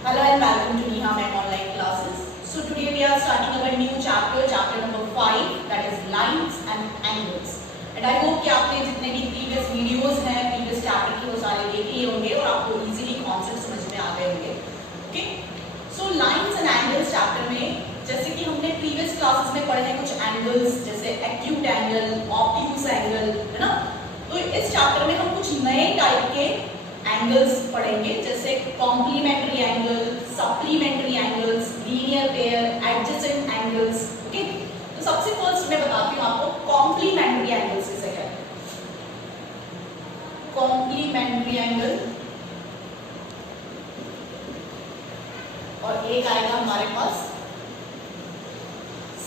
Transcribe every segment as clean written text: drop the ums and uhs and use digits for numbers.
Hello and welcome to Neha Mem online classes. So today we are starting our new chapter number 5, that is lines and angles. And I hope कि आपने जितने भी previous videos हैं, previous chapter की वो सारे देख लिए होंगे और आपको easily concept समझ में आ गए होंगे. Okay? So lines and angles chapter में जैसे कि हमने previous classes में पढ़े हैं कुछ angles जैसे acute angle, obtuse angle, है ना? तो इस chapter में हम कुछ नए type के एंगल्स पढ़ेंगे जैसे complementary angle, supplementary angles, linear pair, adjacent angles. Okay, तो सबसे फर्स्ट मैं बताती हूँ आपको कॉम्प्लीमेंट्री एंगल्स किसे कहते हैं. कॉम्प्लीमेंट्री एंगल और एक आएगा हमारे पास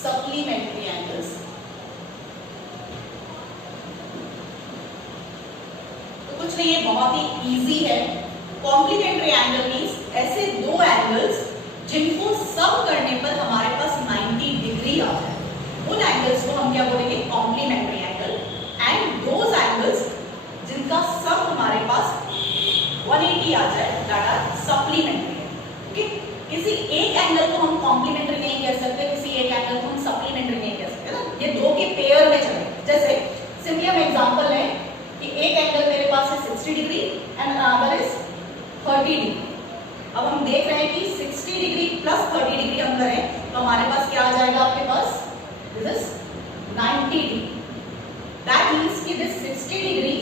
सप्लीमेंट्री एंगल्स. कुछ नहीं, ये बहुत ही इजी है. कॉम्प्लीमेंट्री एंगल मींस ऐसे दो एंगल्स जिनको सम करने पर हमारे पास 90 डिग्री आ जाए, उन एंगल्स को हम क्या बोलेंगे, complementary angle. And those angles जिनका सम हमारे पास 180 आ जाए, दैट आर सप्लीमेंट्री. ओके, किसी एक एंगल को हम कॉम्प्लीमेंट्री नहीं कह सकते, किसी एक एंगल को हम सप्लीमेंट्री नहीं कह सकते ना. ये दो के पेयर में चले. जैसे सिंपली हम एग्जांपल लें कि एक एंगल मेरे पास है 60 degree and another is 30 degree. अब हम देख रहे हैं कि 60 डिग्री प्लस 30 डिग्री हम करें तो हमारे पास क्या आ जाएगा, आपके पास this is 90 degree. That means कि this 60 degree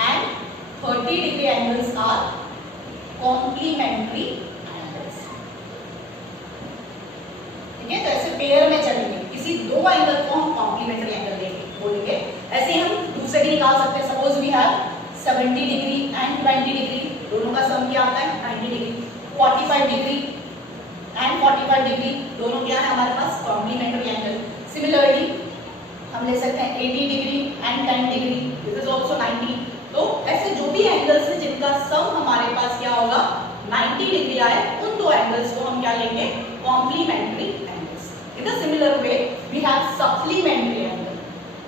and 30 degree angles are complementary angles. ठीक है, तो ऐसे पेयर में चलेंगे, किसी दो एंगल को हम कॉम्प्लीमेंट्री एंगल बोलेंगे. ऐसे हम दूसरे भी निकाल सकते हैं. Suppose we have 70 degree and 20 degree, दोनों का सम क्या आता है 90 डिग्री. 45 डिग्री एंड 45 डिग्री, दोनों क्या है हमारे पास कॉम्प्लीमेंट्री एंगल. सिमिलरली हम ले सकते हैं 80 degree and 10 degree, this is also 90. तो ऐसे जो भी एंगल्स हैं जिनका सम हमारे पास क्या होगा 90 डिग्री आए, उन दो एंगल्स को हम क्या लेंगे, complementary angles. In the similar way we have supplementary angle.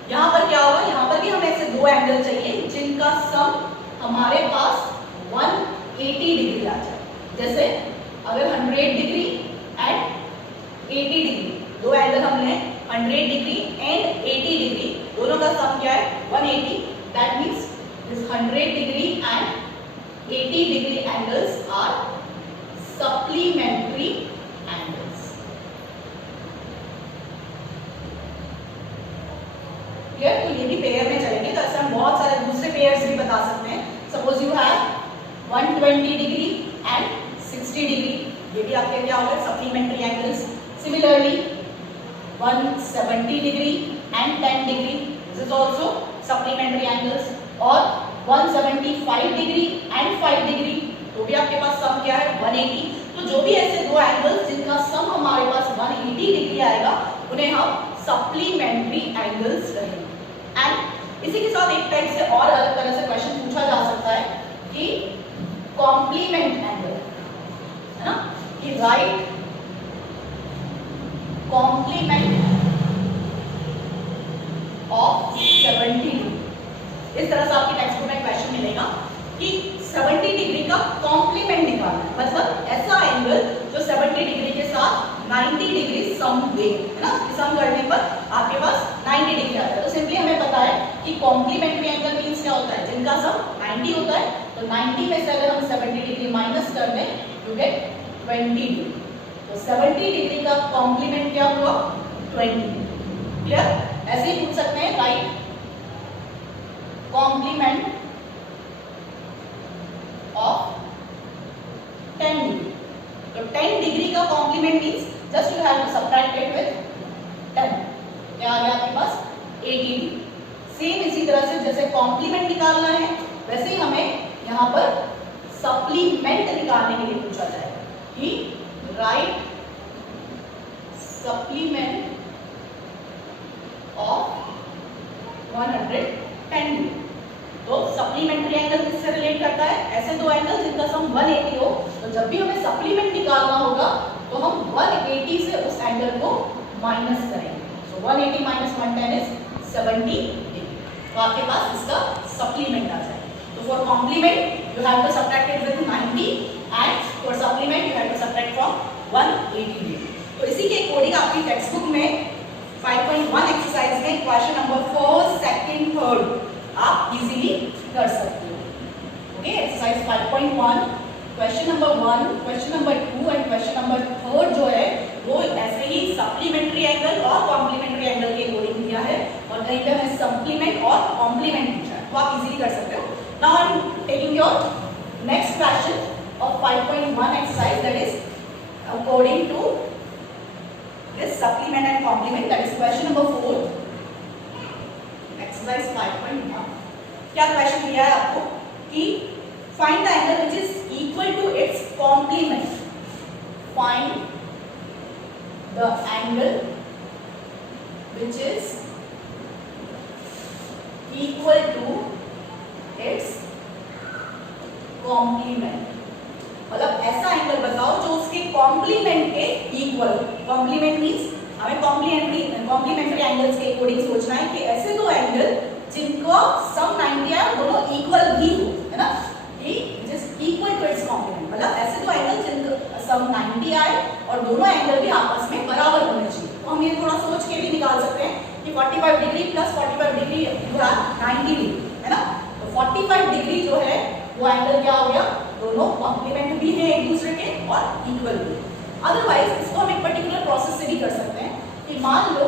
यहाँ पर क्या होगा, यहाँ पर भी हमें ऐसे दो एंगल चाहिए जिनका सम हमारे पास 180 डिग्री आ जाए. जैसे अगर 100 डिग्री एंड 80 डिग्री, दो एंगल हम लें 100 डिग्री एंड 80 डिग्री, दोनों का सम क्या है 180. That means this 100 degree and 80 degree angles are supplementary angles. तो ये भी पेयर में चलेंगे. तो ऐसे हम बहुत सारे दूसरे पेयर्स भी बता सकते हैं. Suppose you have 120 degree and 60 degree, ये भी आपके क्या होगा supplementary angles. Similarly 170 degree and 10 degree, this is also supplementary angles. और 175 डिग्री एंड 5 डिग्री, तो भी आपके पास सम क्या है 180. तो जो भी ऐसे दो एंगल्स जिनका सम हमारे पास 180 डिग्री आएगा, उन्हें हम सप्लीमेंट्री एंगल्स कहेंगे. एंड इसी के साथ एक टाइप से और अलग तरह से क्वेश्चन पूछा जा सकता है कि कॉम्प्लीमेंट एंगल, है ना, कि राइट कॉम्प्लीमेंट ऑफ 70 डिग्री. इस तरह से आपकी टेक्स्ट बुक में क्वेश्चन मिलेगा कि 70 डिग्री का कॉम्प्लीमेंट निकालना है, मतलब ऐसा एंगल जो 70 डिग्री के साथ 90 डिग्री सम दे, है ना. सम करने पर आपके पास 90 डिग्री आता है. तो सिंपली हमें पता है कि कॉम्प्लीमेंट्री एंगल मींस क्या होता है, जिनका सम 90 होता है. तो 90 में से अगर हम 70 डिग्री माइनस कर दें तो गेट 20 डिग्री. तो 70 डिग्री का कॉम्प्लीमेंट क्या हुआ 20. क्लियर. ऐसे ही पूछ सकते हैं राइट कॉम्प्लीमेंट ऑफ 10 डिग्री. तो 10 डिग्री का complement means just you have to subtract it with 10. क्या आ गया आपके पास 80 डिग्री. सेम इसी तरह से जैसे कॉम्प्लीमेंट निकालना है, वैसे ही हमें यहाँ पर सप्लीमेंट निकालने के लिए पूछा जाएगा कि राइट सप्लीमेंट ऑफ 110 डिग्री. तो सप्लीमेंट्री एंगल किससे रिलेट करता है, ऐसे दो एंगल जिनका सम 180 हो. तो जब भी हमें सप्लीमेंट निकालना होगा तो हम 180 से उस एंगल को माइनस करेंगे. So 180 minus 110 is 70 degree. तो आपके पास इसका सप्लीमेंट आ जाएगा. तो for complement you have to subtract it with 90 and for supplement you have इसी के अकॉर्डिंग आपकी टेक्स्ट बुक में 5.1 एक्सरसाइज में क्वेश्चन नंबर 4, सेकंड, थर्ड आप इजीली कर सकते हो। Okay, exercise 5.1 question number 1, question number 2 and question number 3 जो है वो ऐसे ही सप्लीमेंट्री एंगल और कॉम्प्लीमेंट्री एंगल के अकॉर्डिंग दिया है, और कहीं पे हमें सप्लीमेंट और कॉम्प्लीमेंट पूछा है, तो आप इजीली कर सकते हो। Now I am taking your next question of 5.1 exercise, that is according to this supplement and complement, that is question number 4 exercise 5.1। क्या क्वेश्चन दिया है आपको कि find the angle which is equal to its complement, find the angle which is equal to its complement, मतलब ऐसा angle बताओ जो उसके कॉम्प्लीमेंट के इक्वल। कॉम्प्लीमेंट मींस हमें कॉम्प्लीमेंट्री एंगल्स के अकॉर्डिंग सोचना है कि ऐसे दो एंगल जिनको सम 90 है दोनों इक्वल भी हो, है ना, कि just equal to its complement, मतलब ऐसे दो एंगल जिनका सम 90 आए और दोनों एंगल भी आपस में बराबर होने चाहिए। तो हम ये थोड़ा सोच के भी निकाल सकते हैं कि 45 डिग्री प्लस 45 डिग्री 90 डिग्री, है ना, तो 45 डिग्री जो है वो एंगल क्या हो गया, दोनों कॉम्प्लीमेंट भी है एक दूसरे के और इक्वल भी। अदरवाइज इसको हम एक पर्टिकुलर प्रोसेस से भी कर सकते हैं कि मान लो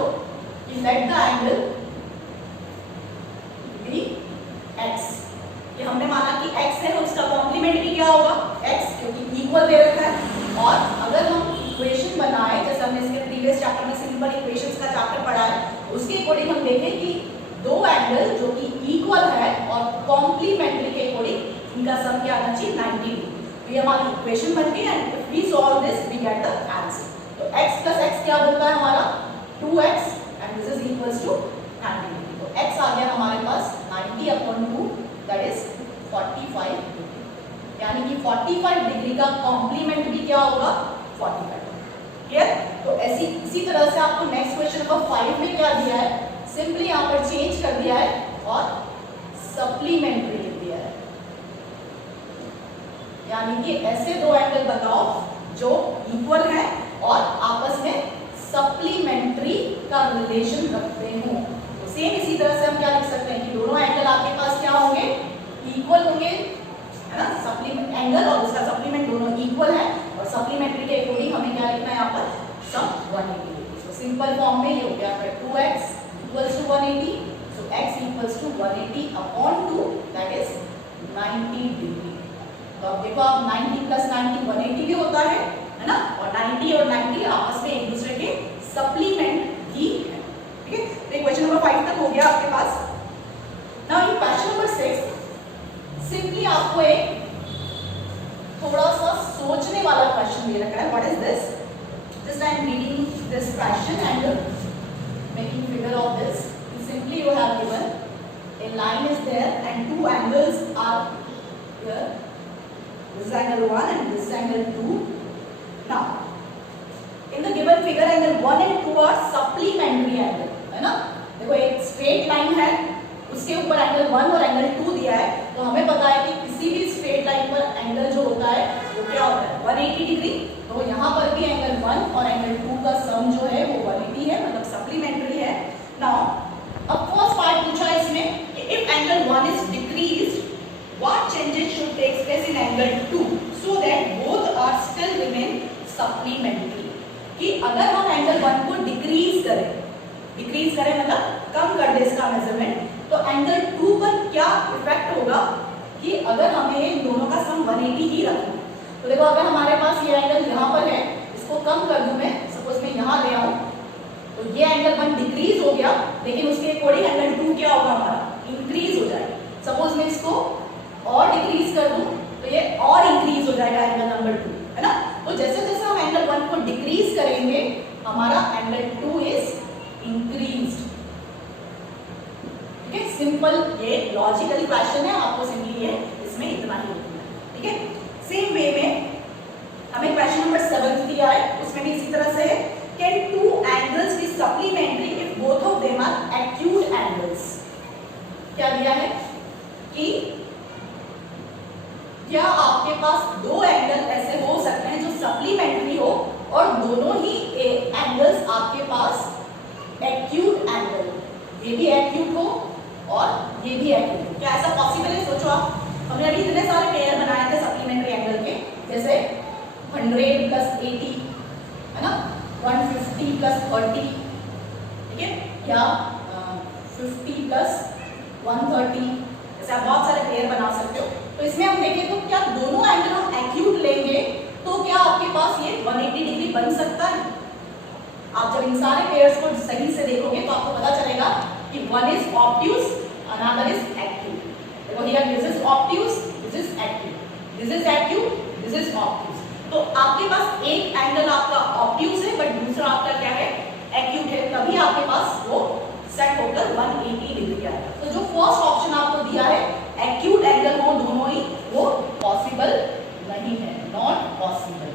कि let the angle be x, ये हमने माना कि x है तो उसका कॉम्प्लीमेंट भी क्या होगा x, क्योंकि इक्वल दे रखा है। और अगर हम इक्वेशन बनाए, जैसे हमने इसके प्रीवियस चैप्टर में सिंपल इक्वेशंस का चैप्टर पढ़ा है, उसके अकॉर्डिंग हम देखें कि दो एंगल जो कि इक्वल है और कॉम्प्लीमेंट्री के अकॉर्डिंग इनका सम क्या आना चाहिए 90 डिग्री। तो ये हमारी इक्वेशन बन गई and if we solve this we get the answer. तो x plus x क्या बनता है हमारा 2x and this is equals to 90 degree. तो x आ गया हमारे पास 90/2 दैट इज 45 डिग्री, यानी कि 45 डिग्री का कॉम्प्लीमेंट भी क्या होगा 45। क्लियर? तो ऐसी इसी तरह से आपको नेक्स्ट क्वेश्चन नंबर 5 में क्या दिया है, सिंपली यहाँ पर चेंज कर दिया है और सप्लीमेंट्री लिख दिया है, यानी कि ऐसे दो एंगल बताओ जो इक्वल है और आपस में सप्लीमेंट्री का रिलेशन रखते हो। तो सेम इसी तरह से हम क्या लिख सकते हैं कि दोनों एंगल आपके पास क्या होंगे, इक्वल होंगे, है ना, सप्लीमेंट एंगल और उसका सप्लीमेंट दोनों इक्वल है, और सप्लीमेंट्री के अकॉर्डिंग हमें क्या लिखना है यहाँ पर सम 180 डिग्री। तो सिंपल फॉर्म में ये हो गया फिर 2x equals to 180, so x equals to 180/2 that is 90 degree. तो अब देखो आप 90 प्लस 90 180 भी होता है ना, और 90 और 90 आपस में एक दूसरे के सप्लीमेंट भी है। ठीक है, तो क्वेश्चन नंबर 5 तक हो गया आपके पास। Now in question number 6 simply आपको एक थोड़ा सा सोचने वाला क्वेश्चन दे रखा है। What is this? Just I am reading this question and making figure of this. Simply you have given a line is there and two angles are here, this is angle 1 and this is angle 2. Now in the given figure angle 1 and 2 are supplementary angle, है ना, देखो एक straight line है उसके ऊपर angle 1 और angle 2 दिया है, तो हमें पता है कि किसी भी स्ट्रेट लाइन पर एंगल जो होता है वो क्या होता है 180 डिग्री। तो यहाँ पर भी एंगल 1 और एंगल 2 का सम जो है वो 180 है, मतलब सप्लीमेंट्री है। नाउ अब फर्स्ट पार्ट पूछा है इसमें कि if angle 1 is decreased, what changes should take place in angle 2 so that both are still remain supplementary? कि अगर हम एंगल 1 को डिक्रीज करें मतलब कम कर दे इसका मेजरमेंट, तो एंगल 2 पर क्या इफेक्ट होगा कि अगर हमें दोनों का सम 180 ही रखना। तो देखो अगर हमारे पास ये एंगल यहाँ पर है, इसको कम कर दूं मैं, सपोज मैं यहाँ ले आऊं, तो ये एंगल 1 डिक्रीज हो गया, लेकिन उसके अकॉर्डिंग एंगल 2 क्या होगा हमारा इंक्रीज हो जाएगा। सपोज मैं इसको और डिक्रीज कर दूं तो ये और इंक्रीज हो जाएगा एंगल नंबर 2, है ना। तो जैसे जैसे हम एंगल 1 को डिक्रीज करेंगे हमारा एंगल 2 इज इंक्रीज्ड। ठीक है, सिंपल ये लॉजिकल क्वेश्चन है, आपको सिंपली ये इसमें इतना ही लिखना है। ठीक है, सेम वे में हमें क्वेश्चन नंबर 7 दिया है, उसमें भी इसी तरह से can two angles be supplementary if both of them are acute angles? क्या दिया है कि क्या आपके पास दो एंगल ऐसे हो सकते हैं जो सप्लीमेंट्री हो और दोनों ही 100 प्लस 80, है ना, 150 प्लस 30, ठीक है, या 50 प्लस 130, ऐसे आप बहुत सारे पेयर बना सकते हो। तो इसमें हम देखें तो क्या दोनों एंगल हम एक्यूट लेंगे तो क्या आपके पास ये 180 डिग्री बन सकता है? आप जब इन सारे पेयर्स को सही से देखोगे तो आपको पता चलेगा कि one is obtuse, another is acute. देखो here this is obtuse, this is acute, this is acute, this is obtuse. तो आपके पास एक एंगल आपका ऑब्ट्यूज है बट दूसरा आपका क्या है, एक्यूट है, तभी आपके पास वो सेट होकर 180 डिग्री का है। तो जो फर्स्ट ऑप्शन आपको दिया है एक्यूट एंगल हो दोनों ही, वो पॉसिबल नहीं है, नॉट पॉसिबल,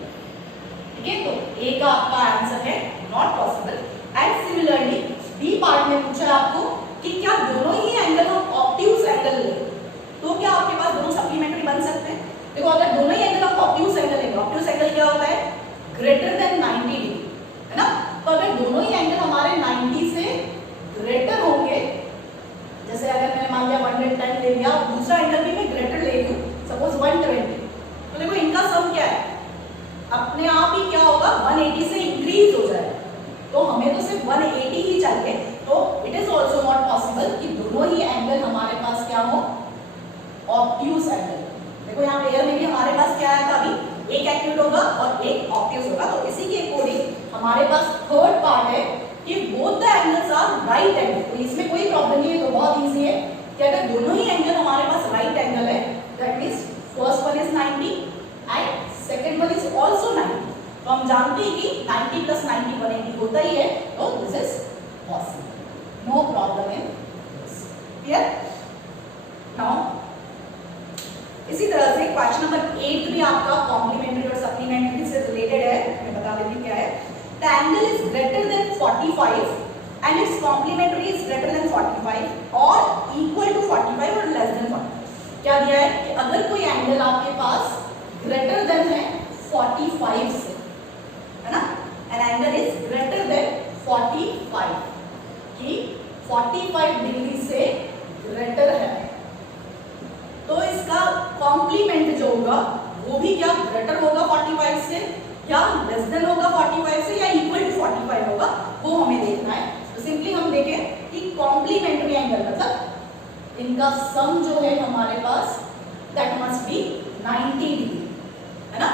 ठीक है। तो ए का आपका आंसर है not possible. And similarly B part में पूछा है आपको कि क्या दोनों ही एंगल हम ऑब्ट्यूज एंगल लें तो क्या आपके पास दोनों सप्लीमेंट्री बन सकते हैं? देखो अगर दोनों ही एंगल हम ऑब्ट्यूज एंगल लेंगे, ऑब्ट्यूज एंगल क्या होता है, ग्रेटर देन 90 डिग्री, है ना। तो अगर दोनों ही एंगल हमारे 90 से ग्रेटर होंगे, जैसे अगर मैंने मान लिया 110 ले लिया, दूसरा एंगल भी मैं ग्रेटर ले लूं, सपोज 120, तो देखो इनका सम क्या है, अपने आप ही क्या होगा 180 से इंक्रीज हो जाएगा। तो हमें तो सिर्फ 180 ही चाहिए, तो it is also not possible कि दोनों ही एंगल हमारे पास क्या हो, ऑब्ट्यूज एंगल। देखो यहाँ पेयर में भी हमारे पास क्या आया था, अभी एक एक्यूट होगा और एक ऑब्ट्यूज होगा। तो इसी के अकॉर्डिंग हमारे पास थर्ड पार्ट है कि both the angles are right angle. तो इसमें कोई प्रॉब्लम नहीं है, तो बहुत इजी है कि अगर दोनों ही एंगल हमारे पास राइट एंगल है, that means first one is 90 and second one is also 90। तो हम जानते हैं कि 90 प्लस 90 180 होता ही है, तो this is possible, no problem in this, clear. Now इसी तरह से क्वेश्चन नंबर 8 भी आपका कॉम्प्लीमेंट्री और सप्लीमेंट्री से रिलेटेड है, मैं बता देती हूं क्या है। The angle is greater than 45 and its complementary is greater than 45 और इक्वल टू 45 और लेस देन 45। क्या दिया है कि अगर कोई एंगल आपके पास ग्रेटर देन है 45 से, है ना, an angle is greater than 45, कि 45 डिग्री से ग्रेटर है, तो इसका कॉम्प्लीमेंट जो होगा वो भी क्या ग्रेटर होगा 45 से, या लेस देन होगा 45 से, या इक्वल टू 45 होगा, वो हमें देखना है। तो सिंपली हम देखें कि कॉम्प्लीमेंट्री एंगल मतलब इनका सम जो है हमारे पास दैट मस्ट बी 90 डिग्री, है ना,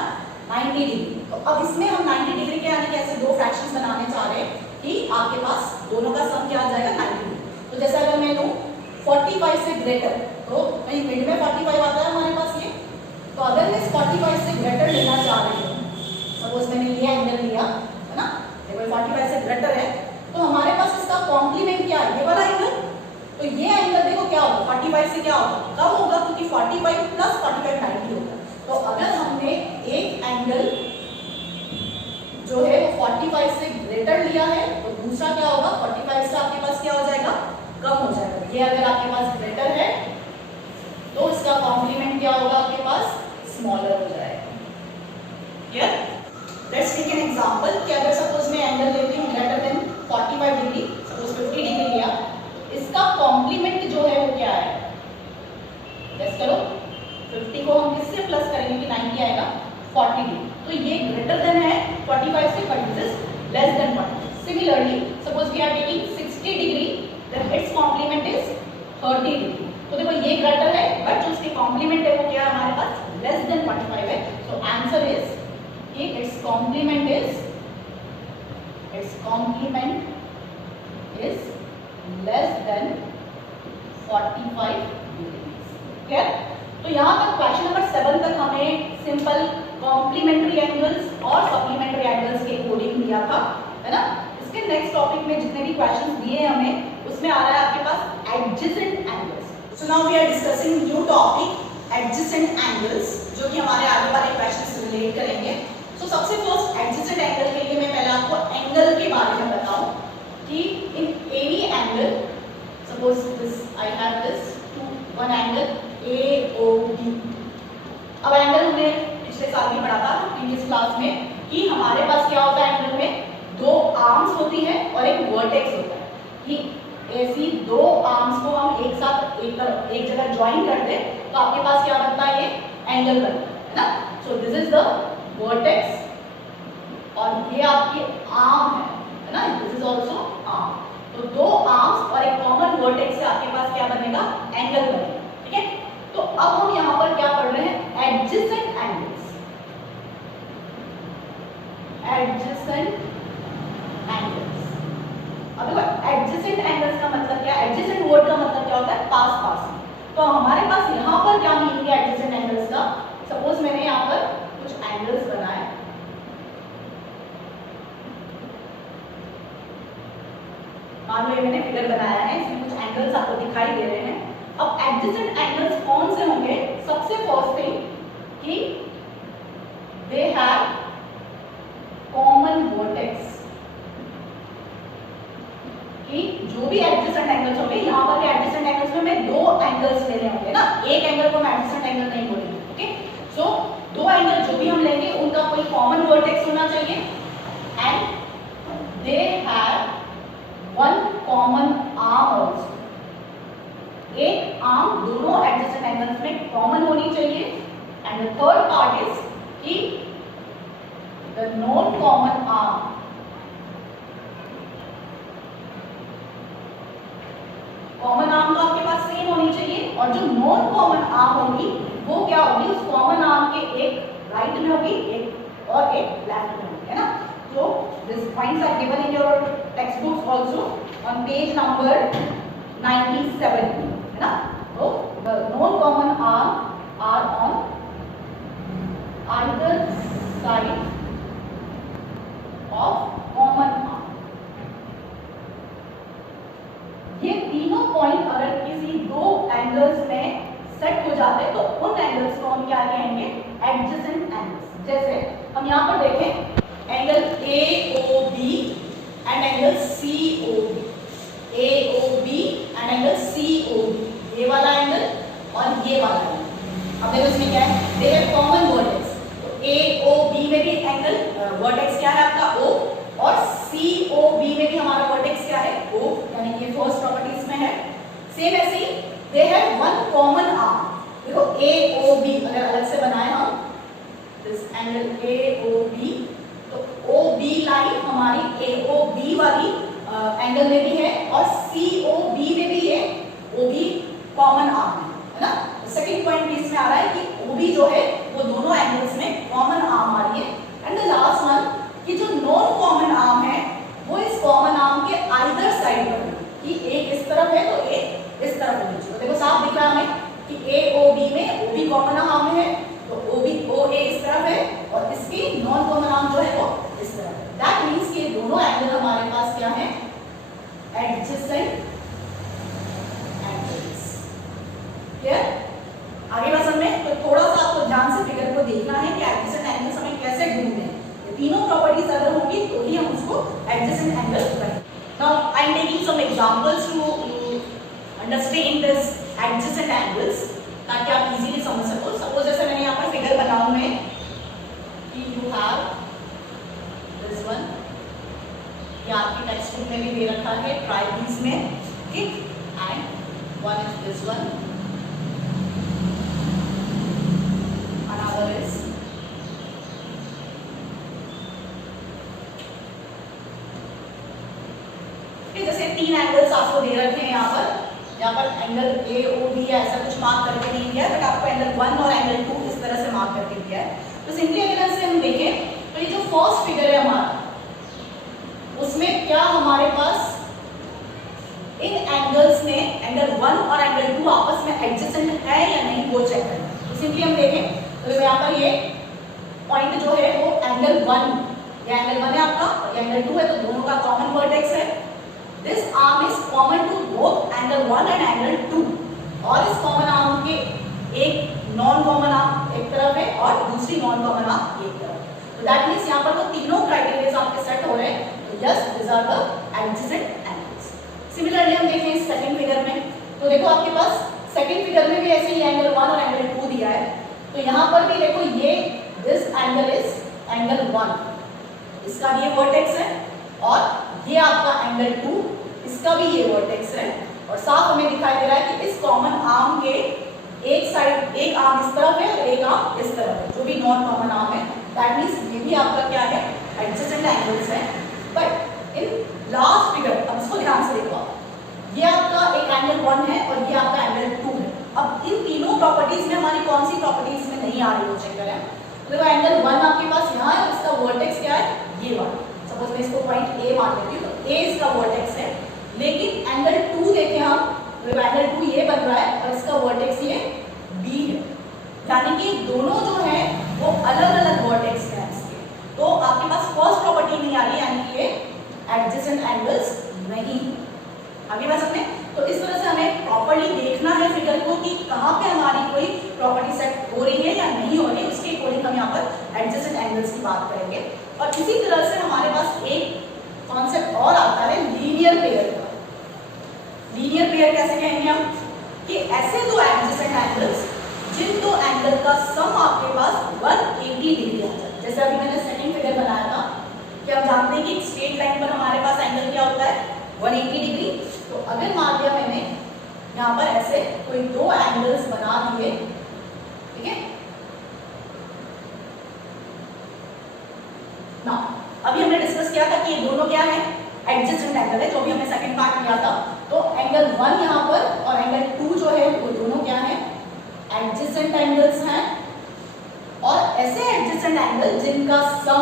90 डिग्री। तो अब इसमें हम 90 डिग्री के यानी कैसे दो फ्रैक्शंस बनाने चाह रहे हैं कि आपके पास दोनों का सम क्या आ जाएगा 90 डिग्री। तो जैसे अगर मैं लूं 45 से ग्रेटर, तो कहीं मिड में 45 आता है हमारे पास ये, तो अगर मैं 45 से ग्रेटर लेना चाह रही हूँ, सपोज मैंने ये एंगल लिया, है ना, देखो 45 से ग्रेटर है, तो हमारे पास इसका कॉम्प्लीमेंट क्या है, ये वाला एंगल। तो ये एंगल देखो क्या होगा 45 से क्या होगा, कम होगा, क्योंकि 45 प्लस 45 90 होगा। तो अगर हमने एक एंगल जो है वो 45 से ग्रेटर लिया है, तो दूसरा क्या होगा 45 से आपके पास क्या हो जाएगा, कम हो जाएगा। ये अगर आपके पास ग्रेटर है तो इसका कॉम्प्लीमेंट क्या होगा आपके पास, स्मॉलर हो जाएगा। Clear. Let's take an example कि अगर सपोज मैं एंगल लेती हूँ greater than 45 degree, suppose 50 degree लिया, इसका कॉम्प्लीमेंट जो है वो क्या है, गेस करो। 50 को हम किससे प्लस करेंगे कि 90 आएगा, 40 डिग्री। तो ये ग्रेटर देन है 45 से, but this is less than 40। Similarly suppose we are taking 60 degree, then its complement is 30 degree. तो देखो ये ग्रेटर है, बट जो उसके कॉम्प्लीमेंट है वो क्या है हमारे पास, लेस देन 45 है। सो आंसर इज कि its complement is less than 45 degree. Clear. तो यहाँ तक क्वेश्चन नंबर 7 तक हमें सिंपल कॉम्प्लीमेंट्री एंगल्स और सप्लीमेंट्री एंगल्स के कोडिंग दिया था, है ना। इसके नेक्स्ट टॉपिक में जितने भी क्वेश्चंस दिए हैं हमें, उसमें आ रहा है आपके पास adjacent angles. So now we are discussing new topic adjacent angles, जो कि हमारे आगे वाले क्वेश्चन से रिलेट करेंगे। सो सबसे फर्स्ट एडजेसेंट एंगल के लिए मैं पहले आपको एंगल के बारे में बताऊं कि in any angle, suppose this I have this one angle AOB। अब एंगल हमने पिछले साल भी पढ़ा था प्रीवियस क्लास में कि हमारे पास क्या होता है, एंगल में दो आर्म्स होती है और एक वर्टेक्स होता है, कि ऐसी दो आर्म्स को हम एक साथ एक जगह ज्वाइन कर दें तो आपके पास क्या बनता है, ये एंगल बनता है ना। So this is the vertex और ये आपकी आर्म है ना, दिस इज ऑल्सो आर्म। तो दो आर्म्स और एक कॉमन वर्टेक्स से आपके पास क्या बनेगा, एंगल बनेगा, ठीक है। तो अब हम यहाँ पर क्या पढ़ रहे हैं, एडजेसेंट एंगल्स, एडजेसेंट एंगल्स। अब देखो एडजेसेंट एंगल्स का मतलब क्या है, एडजेसेंट वर्ड का मतलब क्या होता है, पास पास। तो हमारे पास यहाँ पर क्या मीनिंग है एडजेसेंट एंगल्स का, सपोज मैंने यहाँ पर कुछ एंगल्स बनाए, मान लो ये मैंने फिगर बनाया है, इसमें कुछ एंगल्स आपको दिखाई दे रहे हैं। अब एडजेसेंट एंगल्स कौन से होंगे, सबसे फर्स्ट थिंग कि दे हैव कॉमन वर्टेक्स, कि जो भी एडजेसेंट एंगल्स होंगे, यहाँ पर के एडजेसेंट एंगल्स में मैं दो एंगल्स लेने होंगे ना, एक एंगल को मैं एडजेसेंट एंगल नहीं बोलेंगे, ओके। सो दो एंगल जो भी हम लेंगे उनका कोई कॉमन वर्टेक्स होना चाहिए, and they have one common arm also, एक आर्म दोनों एडजेसेंट एंगल्स में कॉमन होनी चाहिए। And the third part is कि the non common arm, common arm तो आपके पास सेम होनी चाहिए, और जो नॉन कॉमन आर्म होगी वो क्या होगी, उस कॉमन आर्म के एक राइट में होगी, एक और एक लेफ्ट में होगी, है ना। So these points are given in your textbooks also on page number 97, है ना। So the non-common arm are on either side of common arm। ये तीनों पॉइंट अगर किसी दो एंगल्स में सेट हो जाते तो उन एंगल्स को हम क्या कहेंगे, एडजेसेंट एंगल्स। जैसे हम यहाँ पर देखें angle AOB and angle COB, AOB and angle COB, ये वाला एंगल और ये वाला एंगल। अब देखो इसमें क्या है, दे हैव कॉमन वर्टेक्स। तो AOB में भी एंगल वर्टेक्स क्या है आपका O, और COB में भी हमारा वर्टेक्स क्या है O, यानी ये फर्स्ट प्रॉपर्टी इसमें है। सेम ऐसे ही they have one common arm. देखो AOB अगर अलग से बनाए हम दिस एंगल AOB, तो OB लाइन हमारी AOB वाली एंगल में भी है और COB में भी ये OB कॉमन आर्म है ना। सेकंड पॉइंट भी इसमें आ रहा है कि OB जो है वो दोनों एंगल्स में कॉमन आर्म आ रही है। एंड द लास्ट वन कि जो नॉन कॉमन आर्म है वो इस कॉमन आर्म के आइदर साइड पर, कि एक इस तरफ है तो एक इस तरफ होनी चाहिए। तो देखो साफ दिख रहा है हमें कि AOB में OB कॉमन आर्म है, तो OA इस तरफ है और इसकी नॉन कॉमन आर्म जो है वो इस तरफ है। दैट मींस कि दोनों एंगल हमारे पास क्या है, एडजेसेंट एंगल्स। क्लियर, आगे बात समझ में। तो थोड़ा सा आपको ध्यान से फिगर को देखना है कि एडजेसेंट एंगल्स हमें कैसे ढूंढने हैं। ये तीनों प्रॉपर्टीज अगर होंगी तो ही हम उसको एडजेसेंट एंगल कहेंगे। Now I am taking some examples to understand this adjacent angles, ताकि आप इजीली समझ सको। सपोज जैसे मैंने यहाँ पर फिगर बनाऊं मैं कि यू हैव दिस वन, ये आपके टेक्स्ट बुक में भी दे रखा है, ट्राई दीस में, ठीक। And one is this one, another is जैसे तीन एंगल्स आपको दे रखे हैं यहाँ पर एंगल AOB है, ऐसा कुछ मार्क करके नहीं दिया है, बट आपको एंगल 1 और एंगल 2 इस तरह से मार्क करके दिया है। तो सिंपली अगर से हम देखें तो ये जो फर्स्ट फिगर है हमारा, उसमें क्या हमारे पास इन एंगल्स में एंगल 1 और एंगल 2 आपस में एडजेसेंट है या नहीं वो चेक करना है। तो सिंपली हम देखें तो यहाँ पर ये पॉइंट जो है वो एंगल 1, ये एंगल 1 है आपका और ये एंगल 2 है, तो दोनों का कॉमन वर्टेक्स है। This arm is common to both angle 1 and angle 2, और इस कॉमन आर्म के एक नॉन कॉमन आर्म एक तरफ है और दूसरी नॉन कॉमन आर्म एक तरफ। तो दैट मींस यहाँ पर तो तीनों क्राइटेरिया आपके सेट हो रहे हैं। तो yes, this are the adjacent angles. Similarly हम देखें इस सेकंड फिगर में, तो देखो आपके पास सेकंड फिगर में भी ऐसे ही एंगल 1 और एंगल 2 दिया है। तो यहाँ पर भी देखो ये दिस एंगल इज एंगल 1, इसका भी ये वर्टेक्स है, और ये आपका एंगल 2, इसका भी ये वर्टेक्स है। और साफ हमें दिखाई दे रहा है कि इस कॉमन आर्म के एक साइड, एक आर्म इस तरफ है और एक आर्म इस तरफ है, जो भी नॉन कॉमन आर्म है। दैट मींस ये भी आपका क्या है, एडजेसेंट एंगल्स हैं, बट इन लास्ट फिगर, अब इसको ध्यान से देखो, ये आपका एक एंगल 1 है और ये आपका एंगल 2 है। अब इन तीनों प्रॉपर्टीज में हमारी कौन सी प्रॉपर्टीज में नहीं आ रही हो, चेक करें। तो देखो एंगल 1 आपके पास यहाँ है, इसका वर्टेक्स क्या है, ये वाला। सपोज मैं इसको पॉइंट ए मान लेती हूँ, तो ए इसका वर्टेक्स है। लेकिन एंगल 2 देखें हम, तो एंगल 2 ये बन रहा है और इसका वर्टेक्स ये बी है, यानी कि दोनों जो है वो अलग अलग वर्टेक्स हैं इसके। तो आपके पास फर्स्ट प्रॉपर्टी नहीं आ रही, यानी कि ये एडजेसेंट एंगल्स नहीं। आगे बढ़ सकते हैं। तो इस तरह से हमें प्रॉपर्ली देखना है फिगर को कि कहाँ पे हमारी कोई प्रॉपर्टी सेट हो रही है या नहीं हो रही है, उसके अकॉर्डिंग हम यहाँ पर एडजेसेंट एंगल्स की बात करेंगे। और इसी तरह से हमारे पास एक कॉन्सेप्ट और आता है लीनियर पेयर का। लीनियर पेयर कैसे कहेंगे हम, कि ऐसे दो एडजेसेंट एंगल्स जिन दो एंगल का सम आपके पास 180 डिग्री आता है। जैसे अभी मैंने सेकंड फिगर बनाया था कि हम जानते हैं कि स्ट्रेट लाइन पर हमारे पास एंगल क्या होता है, 180 डिग्री। तो अगर मान लिया मैंने यहाँ पर ऐसे कोई दो एंगल्स बना दिए, ठीक है ना, अभी हमने डिस्कस किया था कि ये दोनों क्या है, एडजेसेंट एंगल है, जो भी हमने सेकंड पार्ट किया था। तो एंगल 1 यहाँ पर और एंगल 2 जो है वो दोनों क्या है, एडजेसेंट एंगल्स हैं। और ऐसे एडजेसेंट एंगल जिनका सम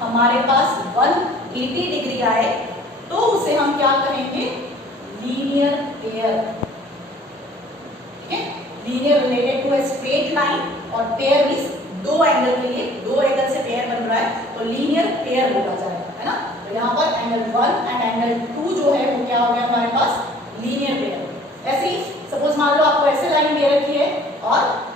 हमारे पास 180 डिग्री आए, तो उसे हम क्या कहेंगे, लीनियर पेयर। ठीक है, linear related to a straight line, और पेयर मींस दो एंगल के लिए, दो एंगल से पेयर बन रहा है तो लीनियर पेयर बोला जाएगा, है ना। तो यहाँ पर एंगल 1 एंड एंगल 2 जो है वो क्या हो गया हमारे पास, लीनियर पेयर। ऐसे ही सपोज मान लो आपको ऐसे लाइन दे रखी है और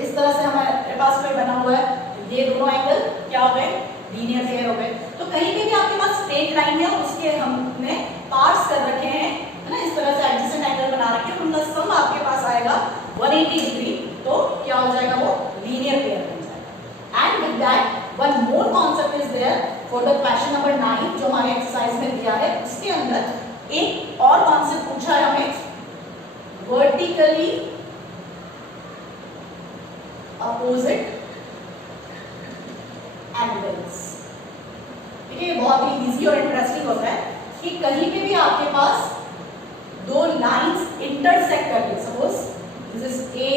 इस तरह से हमारे पास कोई बना हुआ है, ये दोनों एंगल क्या हो गए, लीनियर पेयर हो गए। तो कहीं पे भी आपके पास स्ट्रेट लाइन है, उसके हमने पार्ट्स कर रखे हैं, है ना, इस तरह से एडजेसेंट एंगल बना रखे हैं, उनका सम आपके पास आएगा 180 डिग्री, तो क्या हो जाएगा, वो लीनियर पेयर बन जाएगा। And with that one more concept is there for the question number 9 जो हमारे एक्सरसाइज में दिया है, उसके अंदर एक और कॉन्सेप्ट पूछा है हमें, वर्टिकली अपोजिट एंगल्स। ठीक है, बहुत ही इजी और इंटरेस्टिंग होता है कि कहीं पे भी आपके पास दो लाइंस इंटरसेक्ट कर रही, suppose this is A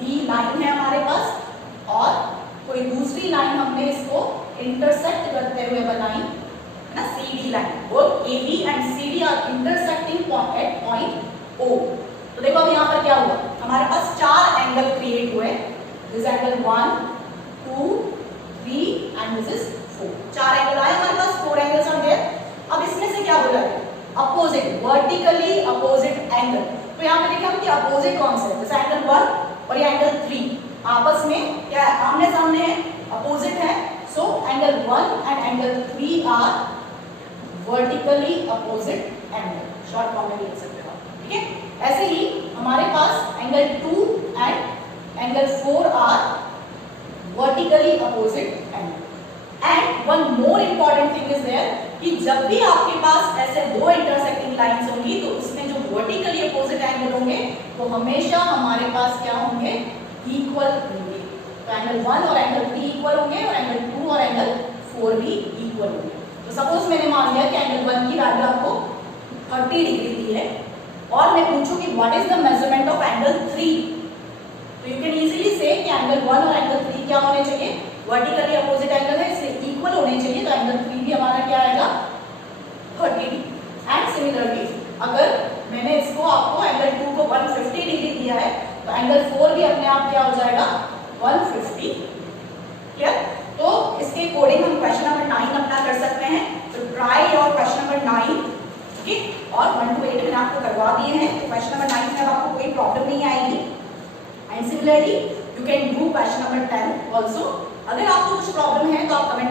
B line है हमारे पास, और कोई दूसरी लाइन हमने इसको इंटरसेक्ट करते हुए बनाई ना, C D line. Both A B and C D are intersecting at point O. तो देखो अब यहाँ पर क्या हुआ, हमारे पास चार एंगल क्रिएट हुए, this angle 1 2 3 and this is 4। चार एंगल आए हमारे पास, 4 एंगल्स आर देयर। अब इसमें से क्या बोला है, अपोजिट, वर्टिकली अपोजिट एंगल। तो यहाँ पे देखिए हम कि अपोजिट कौन से, जैसे एंगल 1 और ये एंगल 3 आपस में क्या है, आमने सामने है, अपोजिट है। So angle 1 and angle 3 are vertically opposite angle, short form में लिख सकते हो, ठीक है। ऐसे ही हमारे पास angle 2 and angle 4 are vertically opposite angle. And one more important thing is there कि जब भी आपके पास ऐसे दो इंटरसेक्टिंग लाइंस होंगी, तो उसमें जो वर्टिकली अपोजिट एंगल होंगे वो हमेशा हमारे पास क्या होंगे, इक्वल होंगे। तो एंगल 1 और एंगल 3 इक्वल होंगे और एंगल 2 और एंगल 4 भी इक्वल होंगे। तो सपोज मैंने मान लिया कि एंगल 1 की वैल्यू आपको 30 डिग्री दी है, और मैं पूछूं कि what is the measurement of angle 3, तो यू कैन इजीली से कि एंगल 1 और एंगल 3 क्या होने चाहिए, वर्टिकली अपोजिट एंगल है, इससे इक्वल होने चाहिए। तो एंगल 3 भी हमारा क्या आएगा, 30 डिग्री। एंड सिमिलरली अगर मैंने इसको आपको एंगल 2 को 150 डिग्री दिया है, तो एंगल 4 भी अपने आप क्या हो जाएगा, 150। क्लियर। तो इसके अकॉर्डिंग हम क्वेश्चन नंबर 9 अपना कर सकते हैं। तो ट्राई योर क्वेश्चन नंबर 9, ठीक है, और 1 to 8 मैंने आपको करवा दिए हैं। तो क्वेश्चन नंबर 9 में आपको कोई प्रॉब्लम नहीं आएगी। And similarly you can do question number 10 also. अगर आपको कुछ प्रॉब्लम है तो आप कमेंट